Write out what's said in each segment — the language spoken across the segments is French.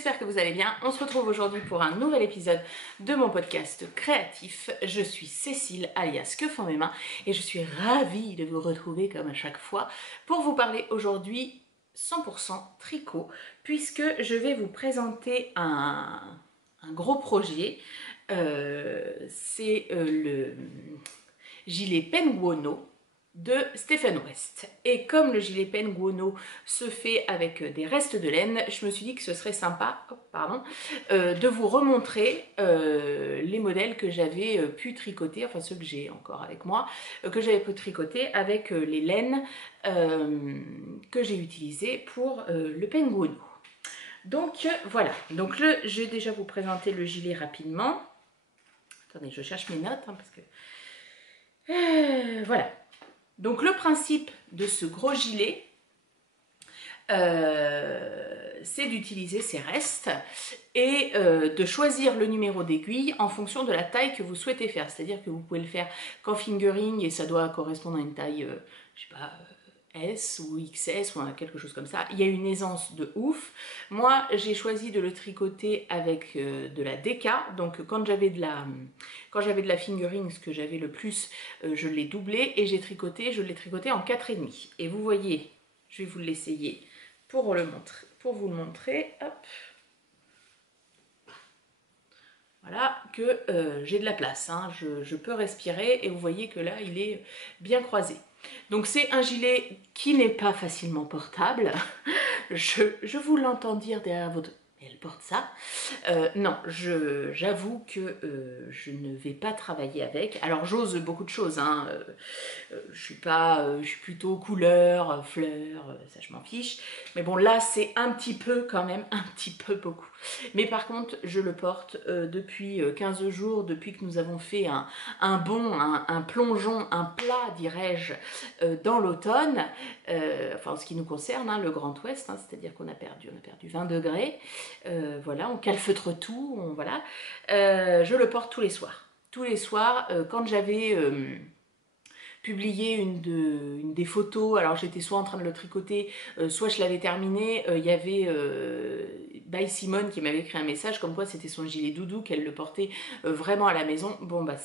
j'espère que vous allez bien. On se retrouve aujourd'hui pour un nouvel épisode de mon podcast créatif. Je suis Cécile alias Que font mes mains et je suis ravie de vous retrouver comme à chaque fois pour vous parler aujourd'hui 100% tricot puisque je vais vous présenter un gros projet. C'est le gilet Penguono de Stephen West. Et comme le gilet Penguono se fait avec des restes de laine, je me suis dit que ce serait sympa de vous remontrer les modèles que j'avais pu tricoter, enfin ceux que j'ai encore avec moi, que j'avais pu tricoter avec les laines que j'ai utilisées pour le Penguono. Donc voilà, donc je vais déjà vous présenter le gilet rapidement. Attendez, je cherche mes notes parce que... voilà. Donc le principe de ce gros gilet, c'est d'utiliser ces restes et de choisir le numéro d'aiguille en fonction de la taille que vous souhaitez faire. C'est-à-dire que vous pouvez le faire qu'en fingering et ça doit correspondre à une taille, je sais pas, S ou XS ou quelque chose comme ça. Il y a une aisance de ouf. Moi, j'ai choisi de le tricoter avec de la DK. Donc, quand j'avais de la fingering, ce que j'avais le plus, je l'ai doublé et je l'ai tricoté en 4,5. Et vous voyez, je vais vous l'essayer pour vous le montrer. Hop. Voilà, que j'ai de la place, hein. Je peux respirer et vous voyez que là, il est bien croisé. Donc c'est un gilet qui n'est pas facilement portable. Je vous l'entends dire derrière votre... Elle porte ça. Non, j'avoue que je ne vais pas travailler avec. Alors j'ose beaucoup de choses, hein. Je suis plutôt couleur, fleur, ça je m'en fiche. Mais bon là c'est un petit peu quand même, un petit peu beaucoup. Mais par contre je le porte depuis 15 jours, depuis que nous avons fait un bond, un plongeon, un plat dirais-je, dans l'automne. Enfin en ce qui nous concerne, hein, le Grand Ouest, hein, c'est-à-dire qu'on a perdu 20 degrés. Voilà, on calfeutre tout, voilà. Je le porte tous les soirs. Tous les soirs, quand j'avais... publié une des photos, alors j'étais soit en train de le tricoter, soit je l'avais terminé, il y avait By Simone qui m'avait écrit un message comme quoi c'était son gilet doudou, qu'elle le portait vraiment à la maison. Bon bah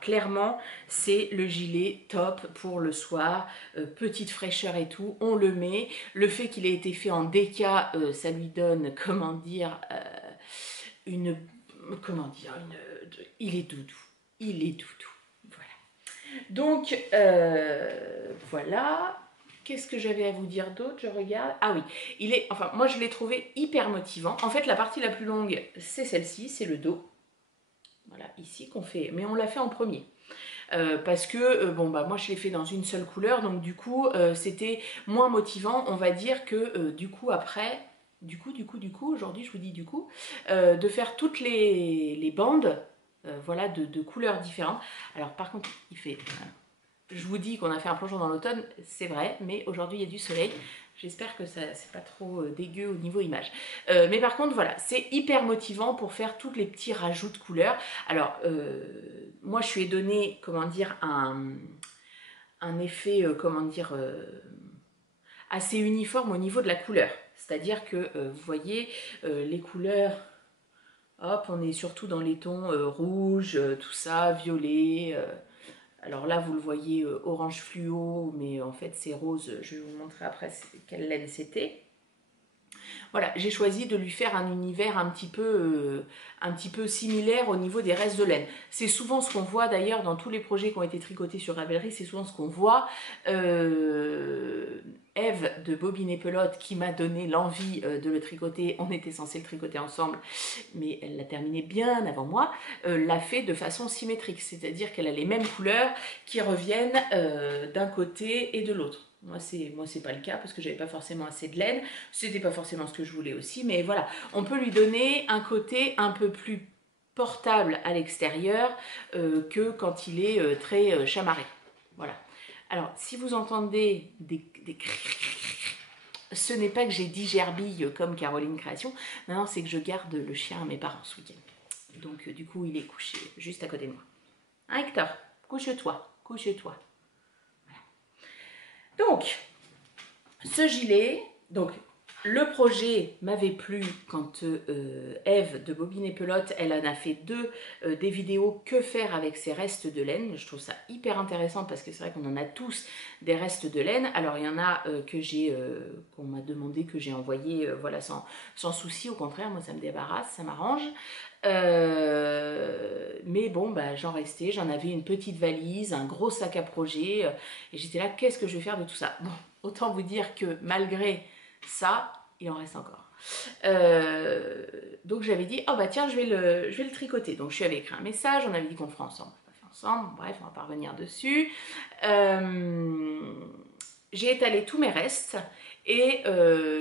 clairement c'est le gilet top pour le soir, petite fraîcheur et tout, on le met. Le fait qu'il ait été fait en DK, ça lui donne, comment dire, il est doudou, il est doudou. Donc, voilà. Qu'est-ce que j'avais à vous dire d'autre? Je regarde. Ah oui, moi je l'ai trouvé hyper motivant. En fait, la partie la plus longue, c'est celle-ci, c'est le dos. Voilà, ici qu'on fait, mais on l'a fait en premier. Parce que, moi je l'ai fait dans une seule couleur, donc du coup, c'était moins motivant. On va dire que, du coup, après... aujourd'hui je vous dis du coup, de faire toutes les bandes, voilà, de couleurs différentes. Alors par contre, je vous dis qu'on a fait un plongeon dans l'automne, c'est vrai, mais aujourd'hui il y a du soleil. J'espère que c'est pas trop dégueu au niveau image. Mais par contre, voilà, c'est hyper motivant pour faire tous les petits rajouts de couleurs. Alors, moi je lui ai donné, comment dire, un effet, assez uniforme au niveau de la couleur. C'est-à-dire que, vous voyez, les couleurs... Hop, on est surtout dans les tons rouge, tout ça, violet. Alors là, vous le voyez orange fluo, mais en fait, c'est rose. Je vais vous montrer après quelle laine c'était. Voilà, j'ai choisi de lui faire un univers un petit peu similaire au niveau des restes de laine. C'est souvent ce qu'on voit d'ailleurs dans tous les projets qui ont été tricotés sur Ravelry, c'est souvent ce qu'on voit. Eve de Bobine et Pelote qui m'a donné l'envie de le tricoter, on était censé le tricoter ensemble, mais elle l'a terminé bien avant moi, l'a fait de façon symétrique, c'est-à-dire qu'elle a les mêmes couleurs qui reviennent d'un côté et de l'autre. Moi, c'est pas le cas parce que j'avais pas forcément assez de laine. C'était pas forcément ce que je voulais aussi, mais voilà. On peut lui donner un côté un peu plus portable à l'extérieur que quand il est très chamarré. Voilà. Alors, si vous entendez des ce n'est pas que j'ai 10 gerbilles comme Caroline Création. Non, c'est que je garde le chien à mes parents ce week-end. Donc, du coup, il est couché juste à côté de moi. Hein, Hector, couche-toi, couche-toi. Donc, ce gilet, donc Le projet m'avait plu quand Eve de Bobine et Pelote, elle en a fait des vidéos que faire avec ses restes de laine. Je trouve ça hyper intéressant parce que c'est vrai qu'on en a tous des restes de laine. Alors il y en a qu'on m'a demandé, que j'ai envoyé voilà, sans souci, au contraire, moi ça me débarrasse, ça m'arrange. Mais bon, bah, j'en restais, j'en avais une petite valise, un gros sac à projet, et j'étais là, qu'est-ce que je vais faire de tout ça? Bon, autant vous dire que malgré ça, il en reste encore. Donc j'avais dit, oh bah tiens, je vais le tricoter. Donc je lui avais écrit un message, on avait dit qu'on ferait ensemble, on pas fait ensemble, bref, on va pas revenir dessus. J'ai étalé tous mes restes et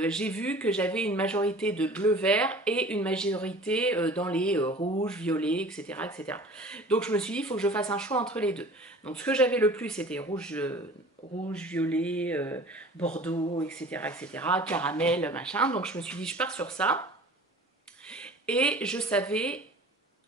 j'ai vu que j'avais une majorité de bleu-vert et une majorité dans les rouges, violets, etc., etc. Donc je me suis dit, il faut que je fasse un choix entre les deux. Donc ce que j'avais le plus, c'était rouge, violet, bordeaux, etc., etc., caramel, machin. Donc je me suis dit, je pars sur ça. Et je savais,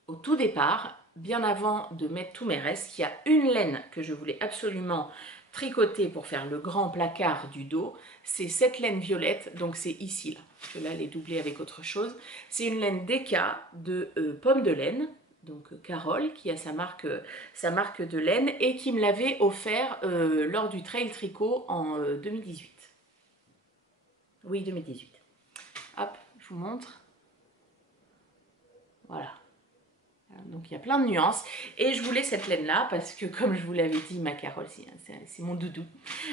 au tout départ, bien avant de mettre tous mes restes, qu'il y a une laine que je voulais absolument tricoter pour faire le grand placard du dos. C'est cette laine violette, donc c'est ici, là. Je vais là les doubler avec autre chose. C'est une laine Deka de Pomme de laine, donc Carole, qui a sa marque de laine et qui me l'avait offert lors du Trail Tricot en 2018. Oui, 2018. Hop, je vous montre. Voilà. Donc il y a plein de nuances et je voulais cette laine là parce que comme je vous l'avais dit, ma Carole c'est mon doudou,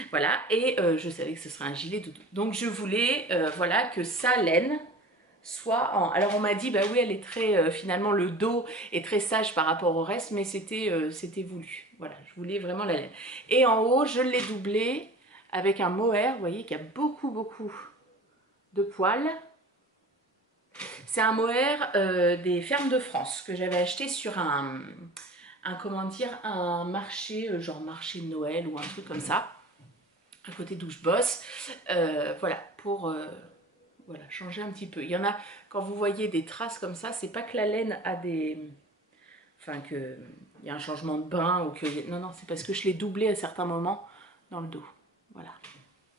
voilà, et je savais que ce serait un gilet doudou, donc je voulais voilà, que sa laine soit en... Alors on m'a dit bah oui, elle est très finalement le dos est très sage par rapport au reste, mais c'était voulu, voilà, je voulais vraiment la laine. Et en haut je l'ai doublé avec un mohair, vous voyez qu'il y a beaucoup de poils. C'est un mohair des fermes de France que j'avais acheté sur comment dire, un marché, genre marché de Noël ou un truc comme ça, à côté d'où je bosse. Voilà, pour voilà, changer un petit peu. Il y en a, quand vous voyez des traces comme ça, c'est pas que la laine a des... Enfin, qu'il y a un changement de bain ou que... Non, non, c'est parce que je l'ai doublé à certains moments dans le dos. Voilà.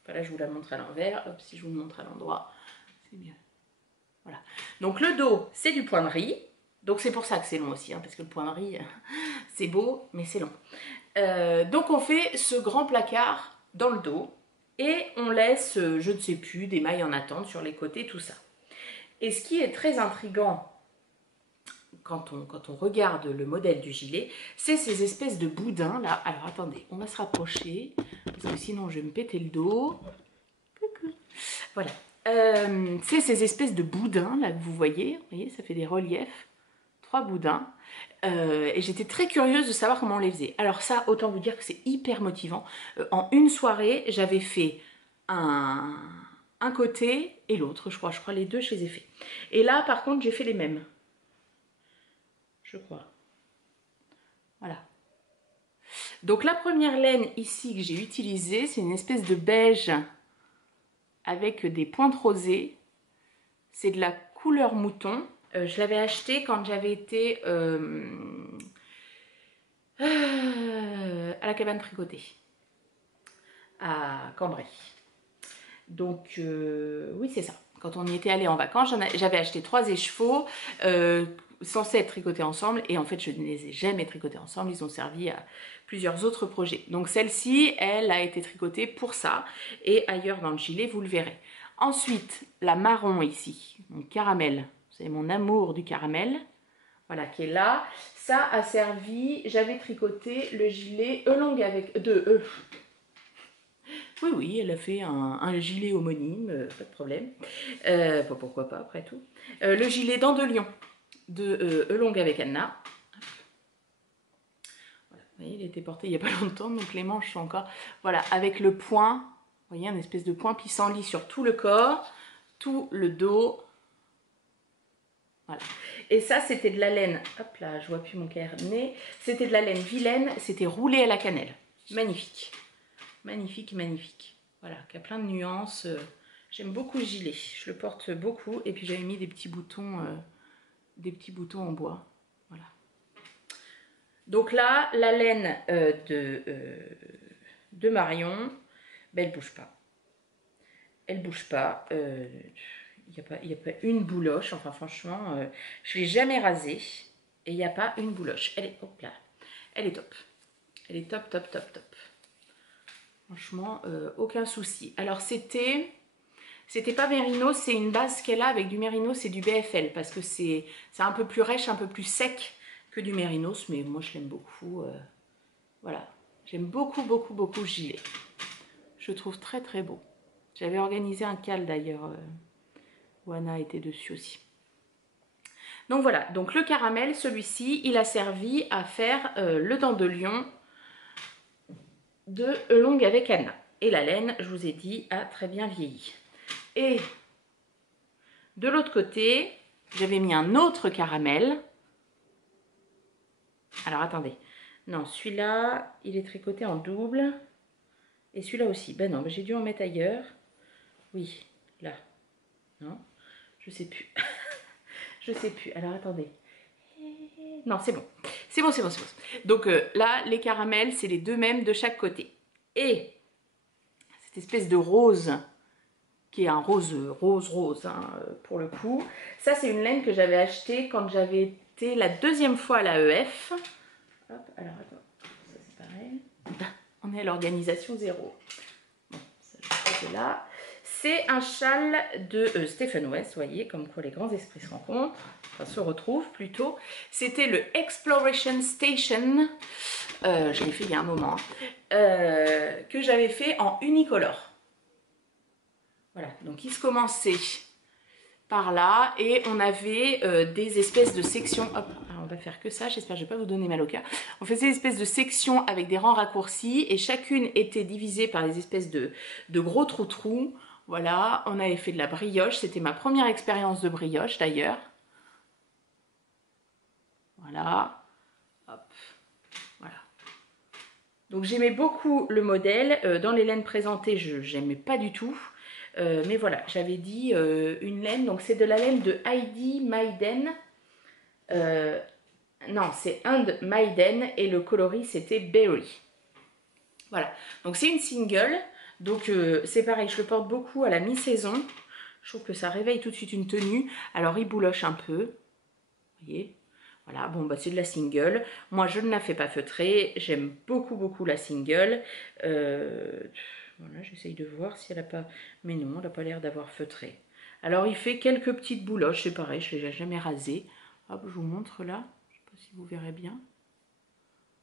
Voilà, je vous la montre à l'envers. Hop, si je vous le montre à l'endroit, c'est mieux. Voilà. Donc le dos, c'est du point de riz. Donc c'est pour ça que c'est long aussi, hein, parce que le point de riz, c'est beau, mais c'est long. Donc on fait ce grand placard dans le dos et on laisse, je ne sais plus, des mailles en attente sur les côtés, tout ça. Et ce qui est très intriguant quand on regarde le modèle du gilet, c'est ces espèces de boudins là. Alors attendez, on va se rapprocher, parce que sinon je vais me péter le dos. Coucou. Voilà. C'est ces espèces de boudins là que vous voyez, ça fait des reliefs, 3 boudins, et j'étais très curieuse de savoir comment on les faisait. Alors ça, autant vous dire que c'est hyper motivant. En une soirée, j'avais fait un côté et l'autre, je crois les deux je les ai fait. Et là par contre j'ai fait les mêmes, je crois. Voilà. Donc la première laine ici que j'ai utilisée, c'est une espèce de beige avec des pointes rosées. C'est de la couleur mouton. Je l'avais acheté quand j'avais été à la cabane tricotée à Cambrai. Donc oui, c'est ça. Quand on y était allé en vacances, j'avais acheté 3 écheveaux censés être tricotés ensemble, et en fait je ne les ai jamais tricotés ensemble. Ils ont servi à plusieurs autres projets. Donc celle-ci, elle a été tricotée pour ça, et ailleurs dans le gilet vous le verrez. Ensuite, la marron ici, mon caramel, c'est mon amour du caramel, voilà, qui est là. Ça a servi, j'avais tricoté le gilet Elong avec oui, oui, elle a fait un gilet homonyme, pas de problème. Pourquoi pas, après tout. Le gilet Dents de Lion de Elong avec Anna. Voilà, vous voyez, il était porté il n'y a pas longtemps, donc les manches sont encore... Voilà, avec le point, vous voyez, un espèce de point pissenlit sur tout le corps, tout le dos. Voilà. Et ça, c'était de la laine, hop là, je vois plus mon carnet, c'était de la laine vilaine, c'était roulé à la cannelle. Magnifique. Magnifique, magnifique. Voilà, qui a plein de nuances. J'aime beaucoup le gilet, je le porte beaucoup. Et puis j'avais mis des petits boutons en bois. Voilà. Donc là, la laine de Marion, ben, elle bouge pas. elle bouge pas. Il n'y a pas une bouloche. Enfin, franchement, je ne l'ai jamais rasée. Et il n'y a pas une bouloche. Elle est, hop là, elle est top. Elle est top, top, top, top. Franchement, aucun souci. Alors, c'était pas Mérinos, c'est une base qu'elle a avec du Mérinos et du BFL. Parce que c'est un peu plus rêche, un peu plus sec que du Mérinos. Mais moi, je l'aime beaucoup. Voilà. J'aime beaucoup, beaucoup, beaucoup ce gilet. Je trouve très, très beau. J'avais organisé un cal d'ailleurs. Où Anna était dessus aussi. Donc voilà, donc le caramel, celui-ci, il a servi à faire le dent de lion de Longue avec Anna. Et la laine, je vous ai dit, a très bien vieilli. Et de l'autre côté, j'avais mis un autre caramel. Alors attendez, non, celui-là, il est tricoté en double. Et celui-là aussi. Ben non, j'ai dû en mettre ailleurs. Oui, là. Non, je sais plus. Je sais plus. Alors attendez. Non, c'est bon. C'est bon, c'est bon, c'est bon. Donc là, les caramels, c'est les deux mêmes de chaque côté. Et cette espèce de rose, qui est un rose, hein, pour le coup. Ça, c'est une laine que j'avais achetée quand j'avais été la deuxième fois à l'AEF. Hop, alors attends, ça c'est pareil. On est à l'organisation 0. Bon, ça je vais là. C'est un châle de Stephen West, vous voyez, comme quoi les grands esprits se rencontrent, enfin se retrouvent plutôt. C'était le Exploration Station, je l'ai fait il y a un moment, que j'avais fait en unicolore. Voilà, donc il se commençait par là et on avait des espèces de sections. Hop, alors on va faire que ça, j'espère que je ne vais pas vous donner mal au cœur. On faisait des espèces de sections avec des rangs raccourcis et chacune était divisée par des espèces de gros trous-trous. Voilà, on avait fait de la brioche, c'était ma première expérience de brioche d'ailleurs. Voilà, hop, voilà. Donc j'aimais beaucoup le modèle, dans les laines présentées, je n'aimais pas du tout. Mais voilà, j'avais dit une laine, donc c'est de la laine de Heidi Maiden. Non, c'est And Maiden et le coloris c'était Berry. Voilà, donc c'est une single. Donc c'est pareil, je le porte beaucoup à la mi-saison. Je trouve que ça réveille tout de suite une tenue. Alors il bouloche un peu. Vous voyez? Voilà, bon bah c'est de la single. Moi je ne la fais pas feutrer. J'aime beaucoup beaucoup la single. Voilà, j'essaye de voir si elle n'a pas... Mais non, elle n'a pas l'air d'avoir feutré. Alors il fait quelques petites bouloches. C'est pareil, je ne l'ai jamais rasé. Hop, je vous montre là. Je ne sais pas si vous verrez bien.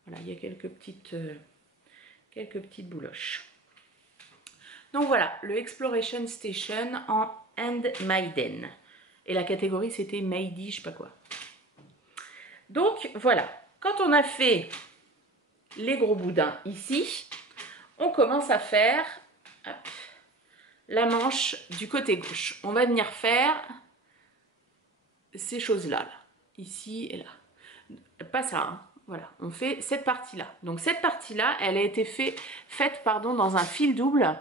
Voilà, il y a quelques petites bouloches. Donc voilà, le Exploration Station en And Maiden. Et la catégorie, c'était Maidi, je sais pas quoi. Donc voilà, quand on a fait les gros boudins ici, on commence à faire hop, la manche du côté gauche. On va venir faire ces choses-là, là, ici et là. Pas ça, hein. Voilà, on fait cette partie-là. Donc cette partie-là, elle a été faite dans un fil double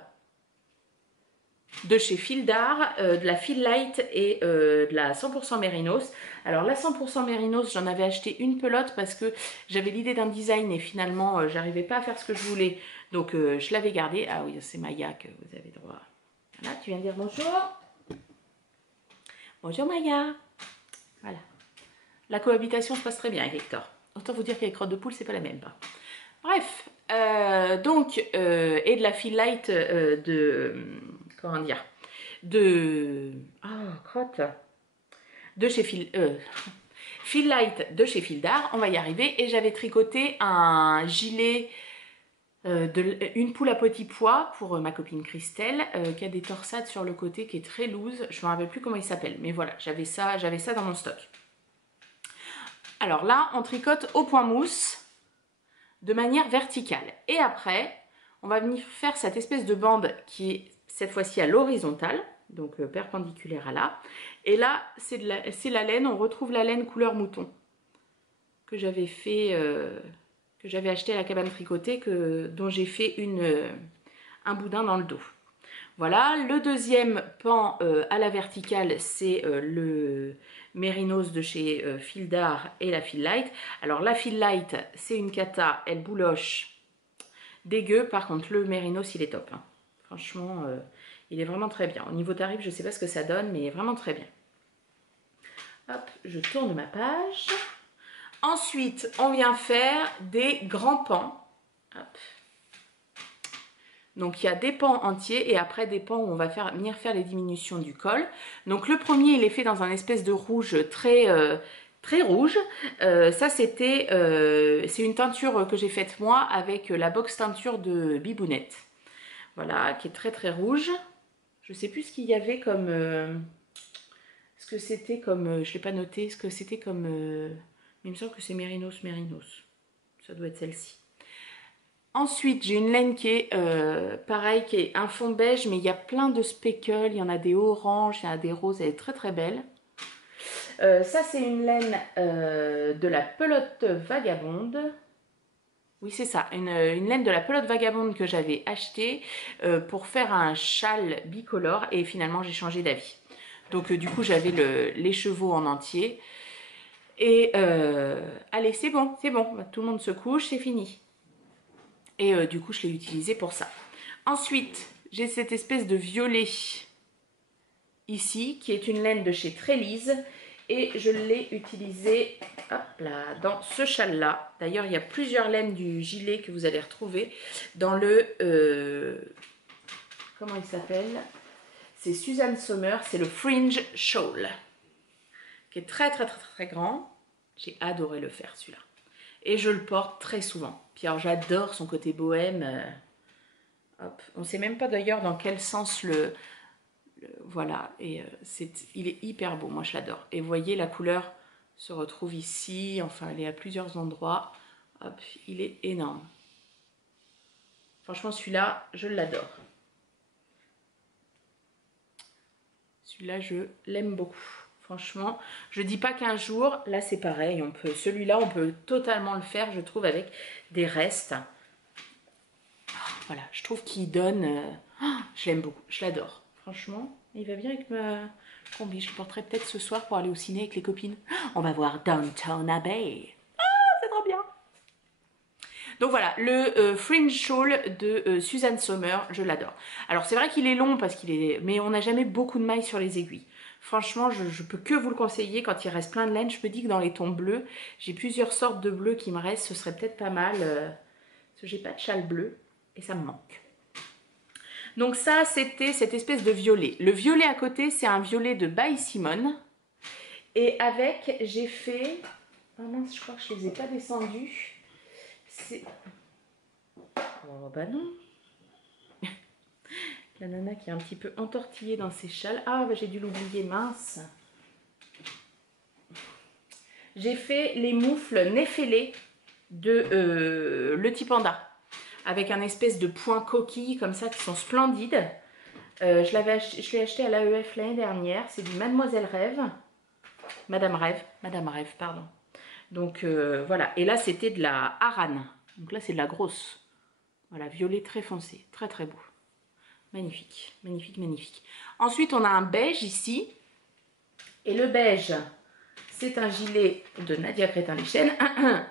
de chez Fil d'Art, de la Fil Light et de la 100% Mérinos. Alors la 100% Mérinos, j'en avais acheté une pelote parce que j'avais l'idée d'un design et finalement j'arrivais pas à faire ce que je voulais. Donc je l'avais gardée. Ah oui, c'est Maya que vous avez droit. Voilà, tu viens dire bonjour. Bonjour Maya. Voilà. La cohabitation se passe très bien avec Hector. Autant vous dire qu'avec crotte de poule, c'est pas la même. Bref, donc, et de la Fil Light comment dire, crotte, de chez Fil Light de chez Fil d'Art, on va y arriver. Et j'avais tricoté un gilet, une poule à petits pois pour ma copine Christelle, qui a des torsades sur le côté, qui est très loose. Je ne me rappelle plus comment il s'appelle, mais voilà, j'avais ça dans mon stock. Alors là, on tricote au point mousse de manière verticale. Et après, on va venir faire cette espèce de bande qui est cette fois-ci à l'horizontale, donc perpendiculaire à là. Et là, c'est la laine, on retrouve la laine couleur mouton que j'avais fait, que j'avais acheté à la cabane tricotée, dont j'ai fait un boudin dans le dos. Voilà, le deuxième pan à la verticale, c'est le Mérinos de chez Fil d'Art et la Fil Light. Alors la Fil Light, c'est une cata, elle bouloche dégueu. Par contre, le Mérinos, il est top. Hein. Franchement, Il est vraiment très bien. Au niveau tarif, je ne sais pas ce que ça donne, mais il est vraiment très bien. Hop, je tourne ma page. Ensuite, on vient faire des grands pans. Hop. Donc, il y a des pans entiers et après des pans où on va venir faire les diminutions du col. Donc, le premier, il est fait dans un espèce de rouge très rouge. Ça, c'est une teinture que j'ai faite moi avec la box teinture de Bibounette. Voilà, qui est très rouge. Je ne sais plus ce qu'il y avait comme... ce que c'était comme... je ne l'ai pas noté. Ce que c'était comme... il me semble que c'est Mérinos. Ça doit être celle-ci. Ensuite, j'ai une laine qui est pareil, qui est un fond beige, mais il y a plein de speckles. Il y en a des oranges, il y en a des roses. Elle est très belle. Ça, c'est une laine de la pelote vagabonde. Oui, c'est ça, une laine de la pelote vagabonde que j'avais achetée pour faire un châle bicolore et finalement j'ai changé d'avis. Donc du coup j'avais les chevaux en entier et allez c'est bon, tout le monde se couche, c'est fini. Et du coup je l'ai utilisé pour ça. Ensuite j'ai cette espèce de violet ici qui est une laine de chez Trélise. Et je l'ai utilisé hop là, dans ce châle là. D'ailleurs, il y a plusieurs laines du gilet que vous allez retrouver dans le... comment il s'appelle? C'est Suzanne Sommer, c'est le Fringe Shawl. Qui est très grand. J'ai adoré le faire celui-là. Et je le porte très souvent. Puis alors j'adore son côté bohème. Hop. On ne sait même pas d'ailleurs dans quel sens voilà, et il est hyper beau, moi je l'adore. Et vous voyez, la couleur se retrouve ici, enfin elle est à plusieurs endroits. Hop, il est énorme. Franchement, celui-là, je l'adore. Celui-là, je l'aime beaucoup. Franchement, je dis pas qu'un jour, là c'est pareil, celui-là, on peut totalement le faire, je trouve, avec des restes. Voilà, je trouve qu'il donne... je l'aime beaucoup, je l'adore. Franchement, il va bien avec ma combi. Je le porterai peut-être ce soir pour aller au ciné avec les copines. On va voir Downton Abbey. Ah, c'est trop bien. Donc voilà, le Fringe Shawl de Suzanne Sommer, je l'adore. Alors c'est vrai qu'il est long parce qu'il est... Mais on n'a jamais beaucoup de mailles sur les aiguilles. Franchement, je peux que vous le conseiller quand il reste plein de laine. Je me dis que dans les tons bleus, j'ai plusieurs sortes de bleus qui me restent. Ce serait peut-être pas mal. Parce que j'ai pas de châle bleu et ça me manque. Donc ça, c'était cette espèce de violet. Le violet à côté, c'est un violet de By Simone. Et avec, j'ai fait... Ah mince, je crois que je ne les ai pas descendus. C'est... Oh bah non. La nana qui est un petit peu entortillée dans ses châles. Ah bah j'ai dû l'oublier, mince. J'ai fait les moufles Néfélé de Le Petit Panda. Avec un espèce de point coquille comme ça qui sont splendides. Je l'ai acheté à l'AEF l'année dernière. C'est du Mademoiselle Rêve. Madame Rêve, pardon. Donc voilà. Et là, c'était de la Harane. Donc là, c'est de la grosse. Voilà, violet très foncé. Très beau. Magnifique. Ensuite, on a un beige ici. Et le beige, c'est un gilet de Nadia Crétin-Lechen.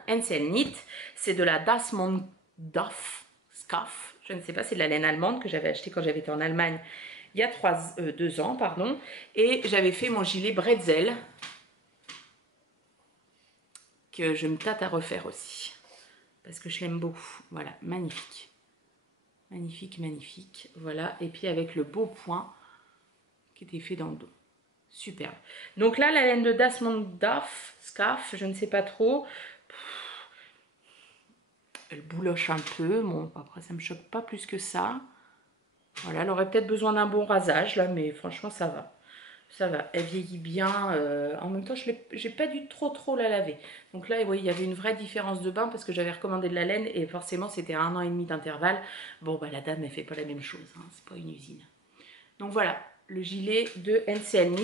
NCL Knit. C'est de la Das Mond Duff. Scarf, je ne sais pas, c'est de la laine allemande que j'avais acheté quand j'avais été en Allemagne il y a 2 ans, pardon. Et j'avais fait mon gilet bretzel que je me tâte à refaire aussi parce que je l'aime beaucoup. Voilà, magnifique. Voilà, et puis avec le beau point qui était fait dans le dos. Superbe. Donc là, la laine de Das Mond Duff, Scarf, je ne sais pas trop. Elle bouloche un peu, bon après ça me choque pas plus que ça. Voilà, elle aurait peut-être besoin d'un bon rasage là, mais franchement ça va. Ça va, elle vieillit bien. En même temps, j'ai pas dû trop la laver. Donc là, vous voyez, il y avait une vraie différence de bain parce que j'avais recommandé de la laine et forcément c'était à 1 an et demi d'intervalle. Bon bah la dame elle fait pas la même chose, hein, c'est pas une usine. Donc voilà, le gilet de LCN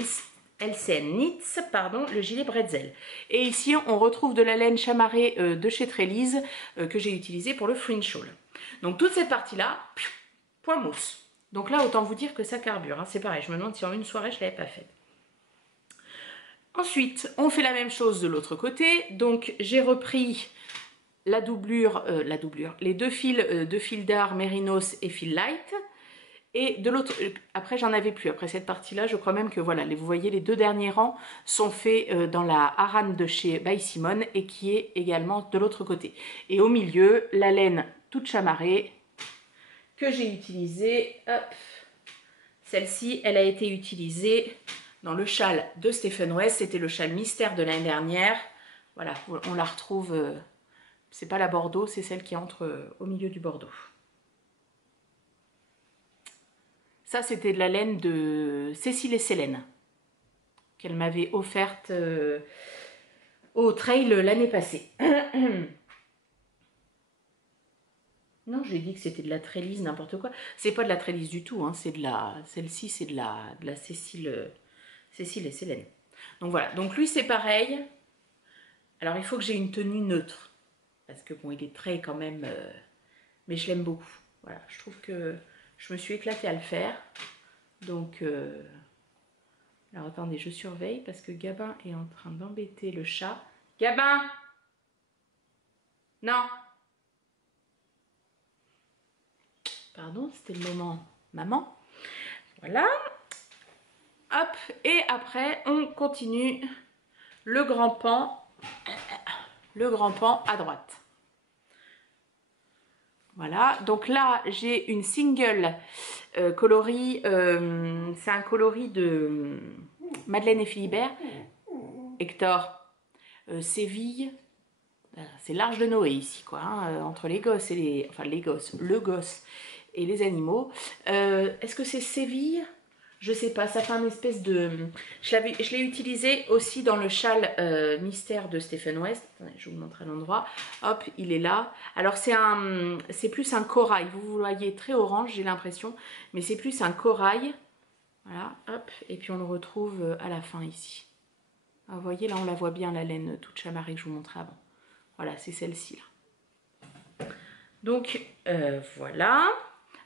Knits, pardon, le gilet bretzel. Et ici, on retrouve de la laine chamarrée de chez Trélise que j'ai utilisée pour le Fringe Shawl. Donc toute cette partie-là, point mousse. Donc là, autant vous dire que ça carbure. Hein. C'est pareil, je me demande si en une soirée, je ne l'avais pas faite. Ensuite, on fait la même chose de l'autre côté. Donc j'ai repris la doublure, les deux fils d'art Mérinos et fil light. Et de l'autre, après j'en avais plus, après cette partie-là, je crois même que voilà, vous voyez les 2 derniers rangs sont faits dans la harane de chez By Simone et qui est également de l'autre côté. Et au milieu, la laine toute chamarrée que j'ai utilisée, hop, celle-ci, elle a été utilisée dans le châle de Stephen West, c'était le châle mystère de l'année dernière. Voilà, on la retrouve, c'est pas la Bordeaux, c'est celle qui entre au milieu du Bordeaux. Ça, c'était de la laine de Cécile et Célène, qu'elle m'avait offerte au trail l'année passée. Non, je lui ai dit que c'était de la trélise, n'importe quoi. C'est pas de la trélise du tout, hein, c'est de la... Celle-ci, c'est de la Cécile, Cécile et Célène. Donc voilà, donc lui, c'est pareil. Alors, il faut que j'ai une tenue neutre. Parce que bon, il est très quand même... mais je l'aime beaucoup. Voilà, je trouve que je me suis éclatée à le faire. Donc... alors attendez, je surveille parce que Gabin est en train d'embêter le chat. Gabin! Non! Pardon, c'était le moment maman. Voilà. Hop, et après on continue le grand pan à droite. Voilà, donc là j'ai une single coloris, c'est un coloris de Madeleine et Philibert, Hector, Séville, c'est l'Arche de Noé ici quoi, hein, entre les gosses et les, enfin les gosses, le gosse et les animaux. Est-ce que c'est Séville? Je sais pas, ça fait une espèce de... Je l'ai utilisé aussi dans le châle mystère de Stephen West. Attendez, je vous montre un endroit. Hop, il est là. Alors c'est plus un corail. Vous voyez très orange, j'ai l'impression. Mais c'est plus un corail. Voilà, hop. Et puis on le retrouve à la fin ici. Ah, vous voyez, là on la voit bien, la laine toute chamarrée que je vous montrais avant. Voilà, c'est celle-ci là. Donc, voilà.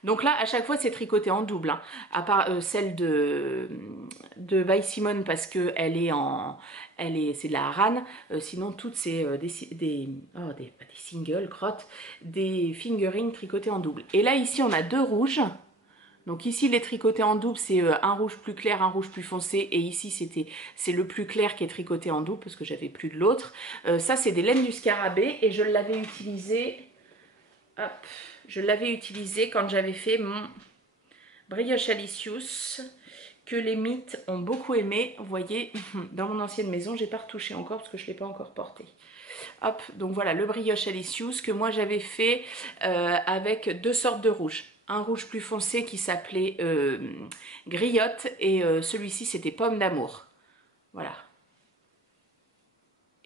Donc là, à chaque fois, c'est tricoté en double, hein. À part celle de By Simone parce que c'est de la harane. Sinon, toutes c'est pas des singles, crottes, des fingerings tricotés en double. Et là, ici, on a 2 rouges. Donc ici, les tricotés en double, c'est un rouge plus clair, un rouge plus foncé. Et ici, c'est le plus clair qui est tricoté en double parce que j'avais plus de l'autre. Ça, c'est des laines du scarabée et je l'avais utilisé... Hop, je l'avais utilisé quand j'avais fait mon brioche Alicius que les mythes ont beaucoup aimé. Vous voyez, dans mon ancienne maison, j'ai pas retouché encore parce que je ne l'ai pas encore porté. Hop, donc voilà le brioche Alicius que moi j'avais fait avec 2 sortes de rouge. Un rouge plus foncé qui s'appelait Griotte et celui-ci c'était Pomme d'amour. Voilà.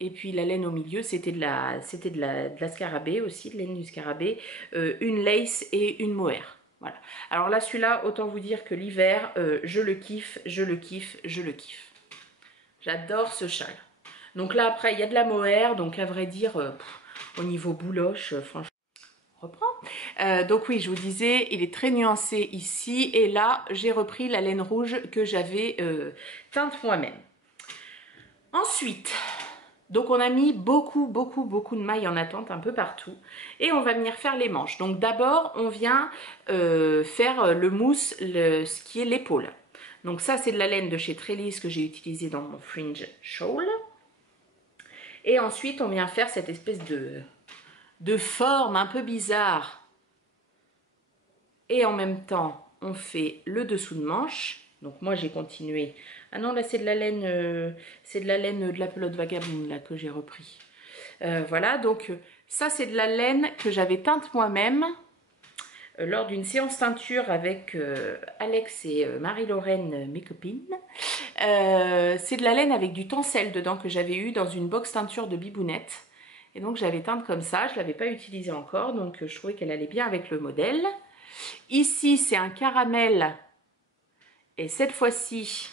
Et puis la laine au milieu, c'était de la scarabée aussi, de laine du scarabée, une lace et une mohair. Voilà. Alors là, celui-là, autant vous dire que l'hiver, je le kiffe, je le kiffe, je le kiffe. J'adore ce châle. Donc là, après, il y a de la mohair, donc à vrai dire, au niveau bouloche, franchement, on reprend. Donc oui, je vous disais, il est très nuancé ici. Et là, j'ai repris la laine rouge que j'avais teinte moi-même. Ensuite... donc on a mis beaucoup de mailles en attente un peu partout et on va venir faire les manches. Donc d'abord on vient faire le mousse, ce qui est l'épaule. Donc ça c'est de la laine de chez Trellis que j'ai utilisé dans mon fringe shawl. Et ensuite on vient faire cette espèce de forme un peu bizarre. Et en même temps on fait le dessous de manche. Donc moi j'ai continué. Ah non, là c'est de la laine de la pelote vagabonde là que j'ai repris. Voilà, donc ça c'est de la laine que j'avais teinte moi-même lors d'une séance teinture avec Alex et Marie-Lorraine, mes copines. C'est de la laine avec du tencel dedans que j'avais eu dans une box teinture de Bibounette. Et donc j'avais teinte comme ça, je ne l'avais pas utilisée encore, donc je trouvais qu'elle allait bien avec le modèle. Ici c'est un caramel, et cette fois-ci...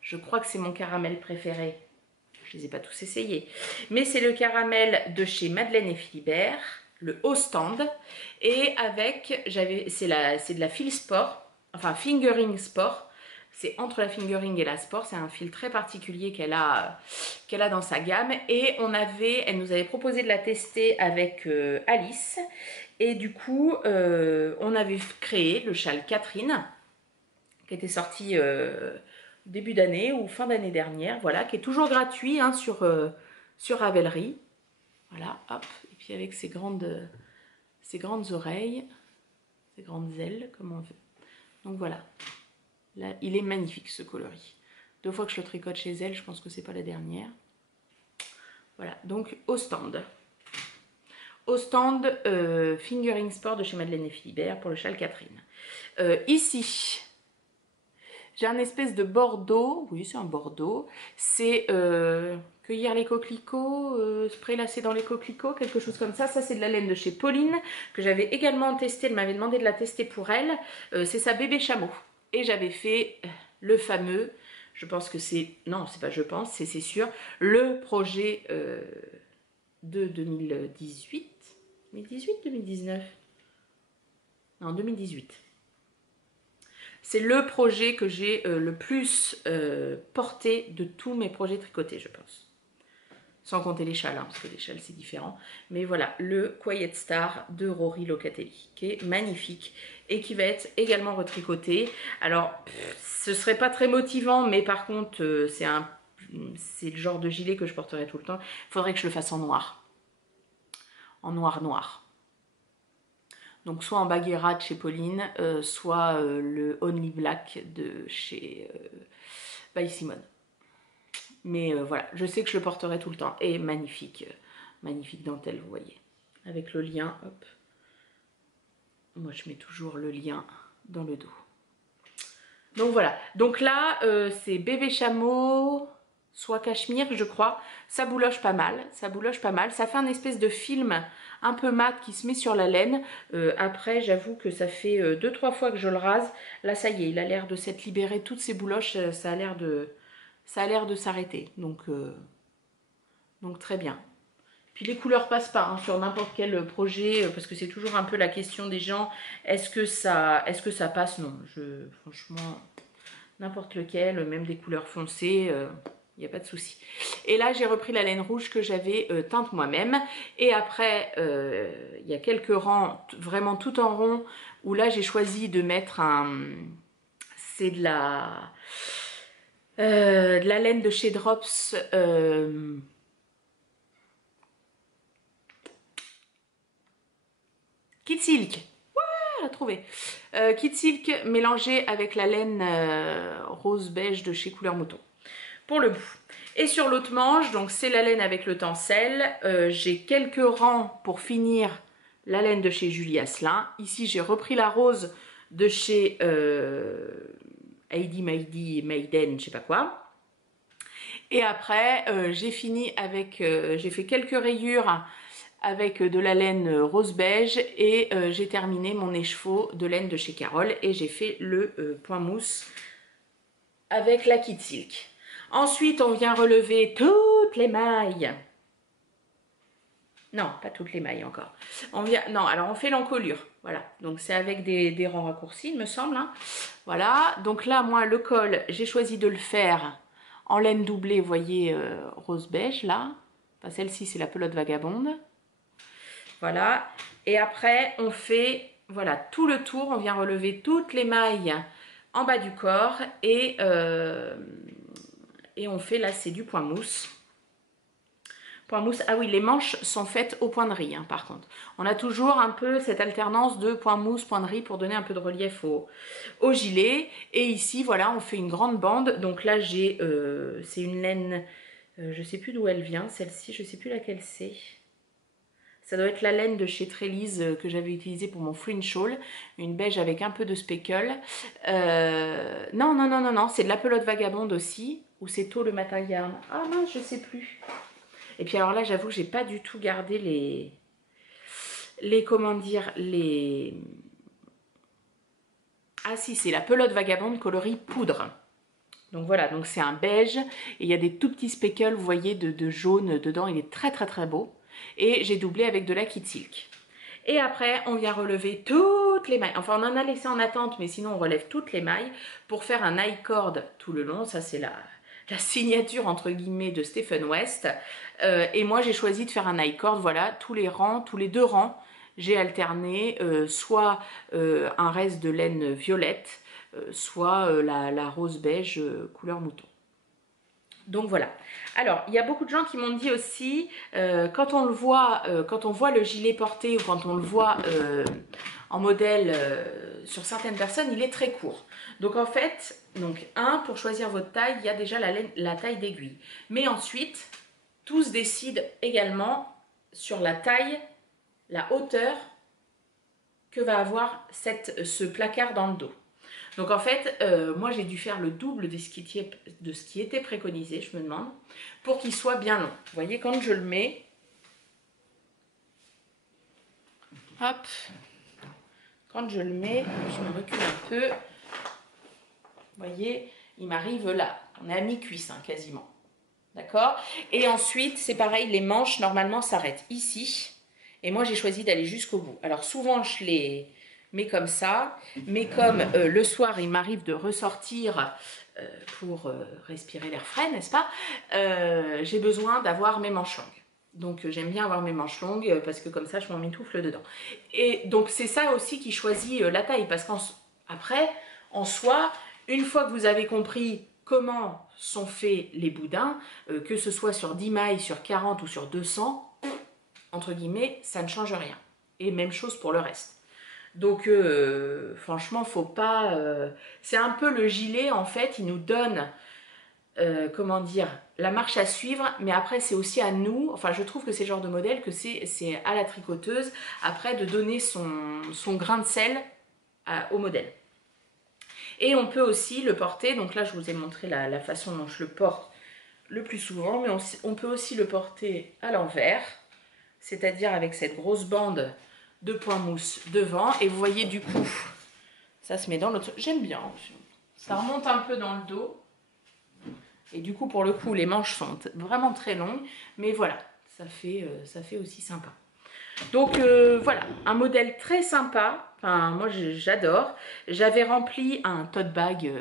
je crois que c'est mon caramel préféré. Je ne les ai pas tous essayés. Mais c'est le caramel de chez Madeleine et Philibert, le haut stand. Et avec, c'est de la fil sport, enfin fingering sport. C'est entre la fingering et la sport. C'est un fil très particulier qu'elle a dans sa gamme. Et elle nous avait proposé de la tester avec Alice. Et du coup, on avait créé le châle Catherine, qui était sorti début d'année ou fin d'année dernière, voilà, qui est toujours gratuit hein, sur Ravelry. Voilà, hop, et puis avec ses grandes oreilles, ses grandes ailes, comme on veut. Donc voilà, là, il est magnifique ce coloris. 2 fois que je le tricote chez elle, je pense que c'est pas la dernière. Voilà, donc au stand. Au stand Fingering Sport de chez Madeleine et Philibert pour le châle Catherine. Ici, j'ai un espèce de bordeaux, oui c'est un bordeaux, c'est cueillir les coquelicots, se prélasser dans les coquelicots, quelque chose comme ça. Ça c'est de la laine de chez Pauline, que j'avais également testé, elle m'avait demandé de la tester pour elle. C'est sa bébé chameau. Et j'avais fait le fameux, je pense que c'est, non c'est pas je pense, c'est sûr, le projet de 2018, 2019 non 2018. C'est le projet que j'ai le plus porté de tous mes projets tricotés, je pense. Sans compter les châles, hein, parce que les châles c'est différent. Mais voilà, le Quiet Star de Rory Locatelli, qui est magnifique et qui va être également retricoté. Alors, ce serait pas très motivant, mais par contre, c'est le genre de gilet que je porterai tout le temps. Il faudrait que je le fasse en noir. En noir. Donc soit en Bagheera de chez Pauline, soit le Only Black de chez By Simone. Mais voilà, je sais que je le porterai tout le temps. Et magnifique, magnifique dentelle, vous voyez. Avec le lien, hop. Moi je mets toujours le lien dans le dos. Donc voilà, donc là c'est bébé chameau, soit cachemire je crois. Ça bouloche pas mal, ça fait un espèce de film un peu mat qui se met sur la laine. Après j'avoue que ça fait 2-3 fois que je le rase. Là ça y est, il a l'air de s'être libéré, toutes ces bouloches, ça a l'air de s'arrêter. Donc très bien. Puis les couleurs passent pas hein, sur n'importe quel projet, parce que c'est toujours un peu la question des gens. Est-ce que ça passe? Non, franchement, n'importe lequel, même des couleurs foncées, il n'y a pas de souci. Et là, j'ai repris la laine rouge que j'avais teinte moi-même. Et après, il y a quelques rangs vraiment tout en rond, où là, j'ai choisi de mettre c'est de la laine de chez Drops. Kid Silk, ouais, à trouver. Kid Silk mélangé avec la laine rose beige de chez Couleur Mouton. Pour le bout. Et sur l'autre manche, donc c'est la laine avec le tencel. J'ai quelques rangs pour finir la laine de chez Julie Asselin. Ici, j'ai repris la rose de chez Heidi Maiden, je sais pas quoi. Et après, j'ai fini avec, j'ai fait quelques rayures avec de la laine rose beige et j'ai terminé mon écheveau de laine de chez Carole et j'ai fait le point mousse avec la Kid Silk. Ensuite, on vient relever toutes les mailles. Non, pas toutes les mailles encore. Non, alors on fait l'encolure. Voilà, donc c'est avec des rangs raccourcis, il me semble. Hein. Voilà, donc là, moi, le col, j'ai choisi de le faire en laine doublée, vous voyez, rose beige, là. Enfin, celle-ci, c'est la pelote vagabonde. Voilà, et après, on fait, voilà, tout le tour. On vient relever toutes les mailles en bas du corps et on fait, là, c'est du point mousse. Point mousse, ah oui, les manches sont faites au point de riz, hein, par contre. On a toujours un peu cette alternance de point mousse, point de riz pour donner un peu de relief au gilet. Et ici, voilà, on fait une grande bande. Donc là, j'ai, c'est une laine, je sais plus d'où elle vient, celle-ci, je sais plus laquelle c'est. Ça doit être la laine de chez Trélise que j'avais utilisée pour mon fringe shawl. Une beige avec un peu de speckle. Non, c'est de la pelote vagabonde aussi. Ou c'est tôt le matin yarn. Ah mince, je sais plus. Et puis alors là, j'avoue que j'ai pas du tout gardé comment dire, Ah si, c'est la pelote vagabonde coloris poudre. Donc voilà, donc c'est un beige. Et il y a des tout petits speckles, vous voyez, de jaune dedans. Il est très très très beau. Et j'ai doublé avec de la Kid Silk. Et après, on vient relever toutes les mailles. Enfin, on en a laissé en attente, mais sinon, on relève toutes les mailles pour faire un high cord tout le long. Ça, c'est la signature, entre guillemets, de Stephen West. Et moi, j'ai choisi de faire un high cord. Voilà, tous les 2 rangs, j'ai alterné soit un reste de laine violette, soit la rose beige couleur mouton. Donc voilà. Alors, il y a beaucoup de gens qui m'ont dit aussi, quand on voit le gilet porté ou quand on le voit en modèle sur certaines personnes, il est très court. Donc en fait, pour choisir votre taille, il y a déjà la taille d'aiguille. Mais ensuite, tout se décide également sur la taille, la hauteur que va avoir ce placard dans le dos. Donc en fait, moi j'ai dû faire le double de ce qui était préconisé, je me demande, pour qu'il soit bien long. Vous voyez, quand je le mets, hop, quand je le mets, je me recule un peu, vous voyez, il m'arrive là, on est à mi-cuisse quasiment, d'accord? Et ensuite, c'est pareil, les manches normalement s'arrêtent ici, et moi j'ai choisi d'aller jusqu'au bout. Alors souvent je les mets comme ça, mais comme le soir il m'arrive de ressortir pour respirer l'air frais, n'est-ce pas, j'ai besoin d'avoir mes manches longues. Donc j'aime bien avoir mes manches longues parce que comme ça je m'en mitoufle dedans. Et donc c'est ça aussi qui choisit la taille, parce qu'après, en soi, une fois que vous avez compris comment sont faits les boudins, que ce soit sur 10 mailles, sur 40 ou sur 200, entre guillemets, ça ne change rien. Et même chose pour le reste. Donc franchement, faut pas... c'est un peu le gilet, en fait, il nous donne, comment dire, la marche à suivre, mais après c'est aussi à nous, enfin je trouve que c'est le genre de modèle que c'est à la tricoteuse, après de donner son grain de sel au modèle. Et on peut aussi le porter, donc là je vous ai montré la façon dont je le porte le plus souvent, mais on peut aussi le porter à l'envers, c'est-à-dire avec cette grosse bande de point mousse devant, et vous voyez du coup, ça se met dans l'autre, j'aime bien, ça remonte un peu dans le dos, et du coup pour le coup les manches sont vraiment très longues, mais voilà, ça fait aussi sympa. Donc voilà, un modèle très sympa, enfin moi j'adore. J'avais rempli un tote bag,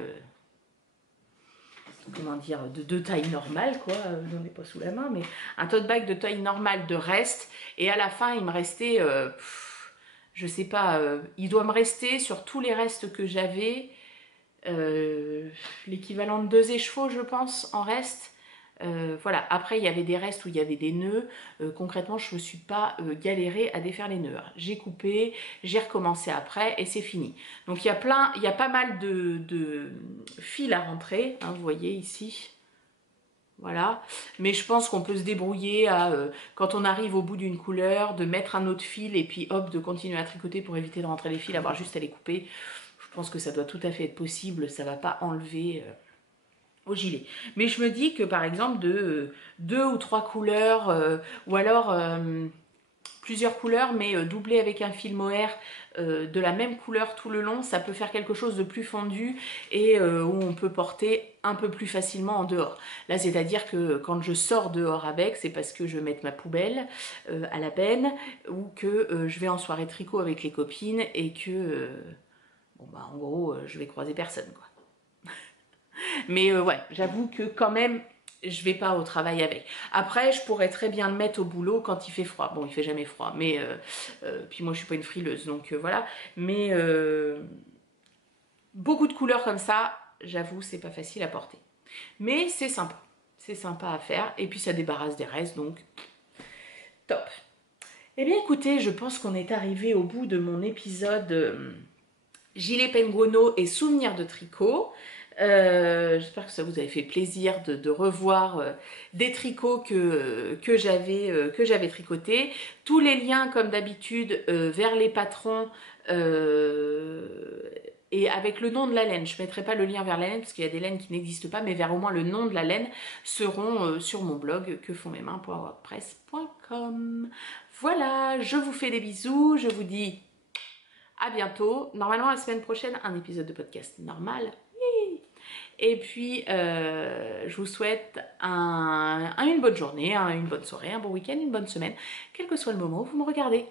comment dire, de taille normale quoi, j'en ai pas sous la main, mais un tote bag de taille normale de reste, et à la fin il me restait, je sais pas, il doit me rester sur tous les restes que j'avais, l'équivalent de 2 écheveaux je pense en reste. Voilà, après il y avait des restes où il y avait des nœuds, concrètement je ne me suis pas galérée à défaire les nœuds, j'ai coupé, j'ai recommencé après et c'est fini. Donc il y a pas mal de fils à rentrer, vous voyez ici, voilà, mais je pense qu'on peut se débrouiller quand on arrive au bout d'une couleur, de mettre un autre fil et puis hop, de continuer à tricoter pour éviter de rentrer les fils, avoir juste à les couper. Je pense que ça doit tout à fait être possible, ça ne va pas enlever au gilet. Mais je me dis que par exemple de 2 ou 3 couleurs, ou alors plusieurs couleurs, mais doublées avec un fil mohair de la même couleur tout le long, ça peut faire quelque chose de plus fondu et où on peut porter un peu plus facilement en dehors. Là, c'est-à-dire que quand je sors dehors avec, c'est parce que je mets ma poubelle à la benne, ou que je vais en soirée tricot avec les copines et que, bon bah en gros, je vais croiser personne quoi. Mais ouais, j'avoue que quand même, je vais pas au travail avec. Après, je pourrais très bien le mettre au boulot quand il fait froid. Bon, il fait jamais froid, mais puis moi, je suis pas une frileuse, donc voilà. Mais beaucoup de couleurs comme ça, j'avoue, c'est pas facile à porter. Mais c'est sympa à faire. Et puis ça débarrasse des restes, donc top. Eh bien, écoutez, je pense qu'on est arrivé au bout de mon épisode gilet penguono et souvenirs de tricot. J'espère que ça vous avait fait plaisir de revoir des tricots que j'avais tricotés. Tous les liens, comme d'habitude, vers les patrons et avec le nom de la laine. Je ne mettrai pas le lien vers la laine parce qu'il y a des laines qui n'existent pas, mais vers au moins le nom de la laine seront sur mon blog quefont-mes-mains.wordpress.com. Voilà, je vous fais des bisous, je vous dis à bientôt. Normalement, la semaine prochaine, un épisode de podcast normal. Et puis, je vous souhaite une bonne journée, une bonne soirée, un bon week-end, une bonne semaine, quel que soit le moment où vous me regardez.